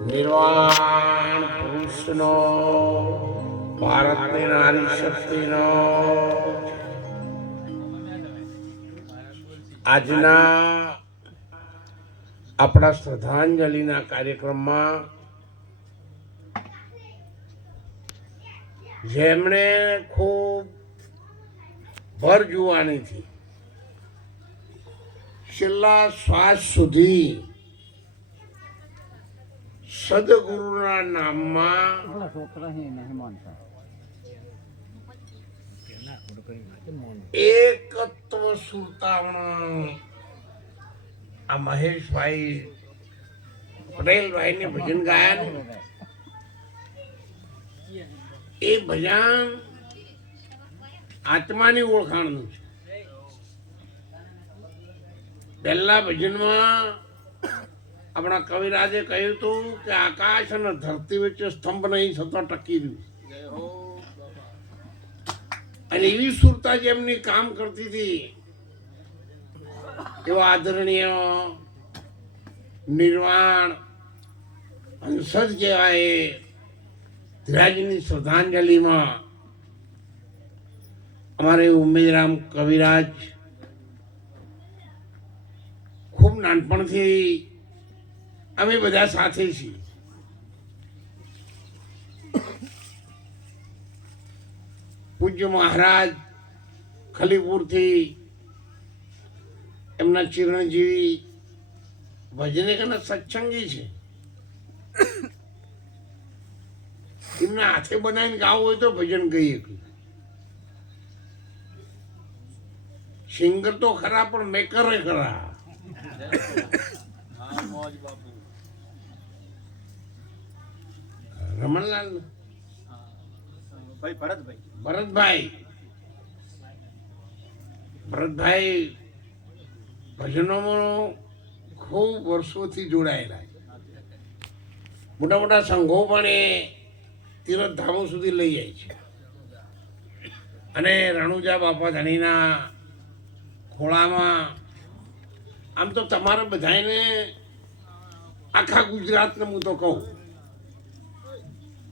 નિર્વાણ પુરુષનો, ભારતની નારી શક્તિનો આજના આપણા શ્રદ્ધાંજલિના કાર્યક્રમમાં જેમણે ખૂબ ભર જુવાનીથી છેલ્લા શ્વાસ સુધી સદગુરુના નામમાં એકત્વ સુરતાવણ આ મહેશભાઈ પટેલભાઈને ભજન ગાયા એ ભજન આત્માની ઓળખાણનું છે. પહેલા ભજનમાં આપણા કવિરાજે કહ્યું હતું કે આકાશ અને ધરતી વચ્ચે સ્તંભ નહીં છતાં ટકી રહ્યું, અને એવી સુરતા જેમની કામ કરતી હતી એવા આદરણીય નિર્વાણ હંસદ જેવા એ ધીરાજની શ્રદ્ધાંજલિમાં અમારે ઉમેદરામ કવિરાજ ખૂબ નાનપણથી અમે બધા સાથે છીએ. પૂજ્ય મહારાજ ખલીપુરથી એમના ચિરંજીવી ભજને અને સત્સંગી છે. એમના હાથે બનાવીને ગાવું હોય તો ભજન ગઈ શકું. સિંગર તો ખરા પણ મેકર ખરા. રમણલાલ ભરતભાઈ ભજનોમાં ખૂબ વર્ષોથી જોડાયેલા. મોટા મોટા સંઘો પણ એ તીર્થધામો સુધી લઈ જાય છે. અને રણુજા બાપા ધણીના ખોળામાં આમ તો તમારે બધાને આખા ગુજરાતને હું તો કહું,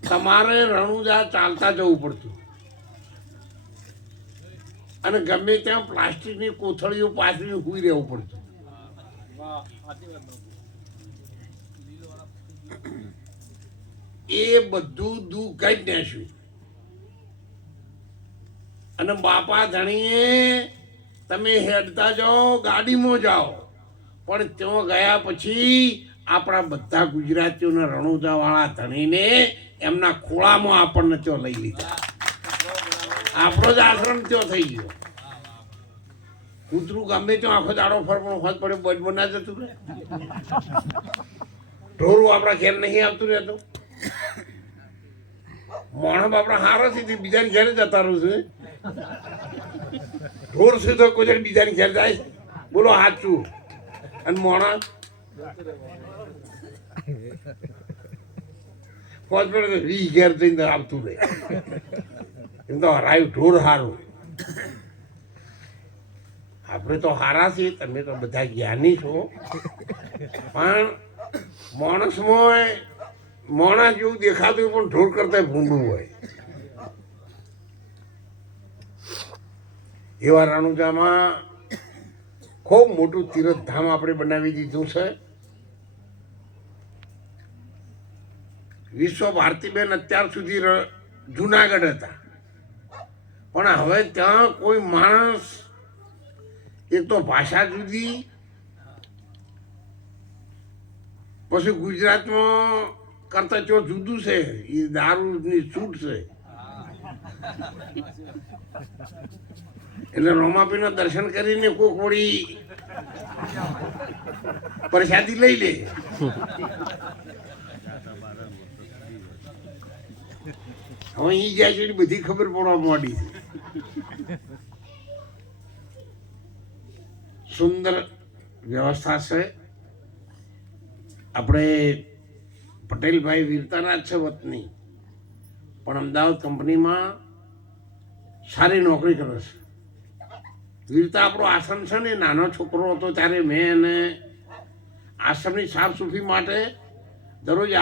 તમારે રણુજા ચાલતા જવું પડતું અને ગમે ત્યાં પ્લાસ્ટિકની કોથળીઓ પાછળ સૂઈ રહેવું પડતું. એ બધું દુઃખ કાઢી નાખ્યું. અને બાપા ધણીએ તમે હેડતા જાઓ, ગાડીમાં જાઓ, પણ ત્યાં ગયા પછી આપણા બધા ગુજરાતીઓના રણુજાવાળા ધણીને એમના ખોળામાં આપણને ત્યાં લઈ લીધા. આપણો જ આશ્રમ ત્યાં થઈ ગયો. કૂતરું ગમે ત્યાં આખો દાડો ફરવાનો હોત પડે બજમાં ના જતું રહે. ઢોરું આપણા ઘેર નહીં આવતું રહેતું. મોણસ આપણા હારા થી બીજાની ઘેર જતા રહું છું. ઢોર સીધો કોઈ બીજાની ઘેર જાય, બોલો સાચું. અને મોણસ વી ઘેર જઈને આવતું રહે. એમ તો હરાયું ઢોર હારું. આપણે તો હારા છીએ, તમે તો બધા જ્ઞાની છો, પણ માણસમાં માણસ જેવું દેખાતું પણ ઢોર કરતા ભૂંડું હોય. એવા રણુજામાં ખૂબ મોટું તીર્થધામ આપણે બનાવી દીધું છે. વિશ્વ ભારતીબેન અત્યાર સુધી જુનાગઢ હતા, પણ હવે ત્યાં કોઈ માણસ, એક તો ભાષા જુદી, પછી ગુજરાતમાં કરતા ચો જુદું છે. એ દારૂની છૂટ છે. એટલે રોમાપીના દર્શન કરીને કોક વળી પ્રસાદી લઈ લે. હવે ઈ જાય છે બધી ખબર પડવા માંડી છે. સુંદર વ્યવસ્થા છે. આપણે પટેલભાઈ વીરતાના જ છે વતની, પણ અમદાવાદ કંપનીમાં સારી નોકરી કરે છે. વીરતા આપણો આશ્રમ છે ને, નાનો છોકરો હતો ત્યારે મેં એને આશ્રમની સાફ સૂફી માટે દરરોજ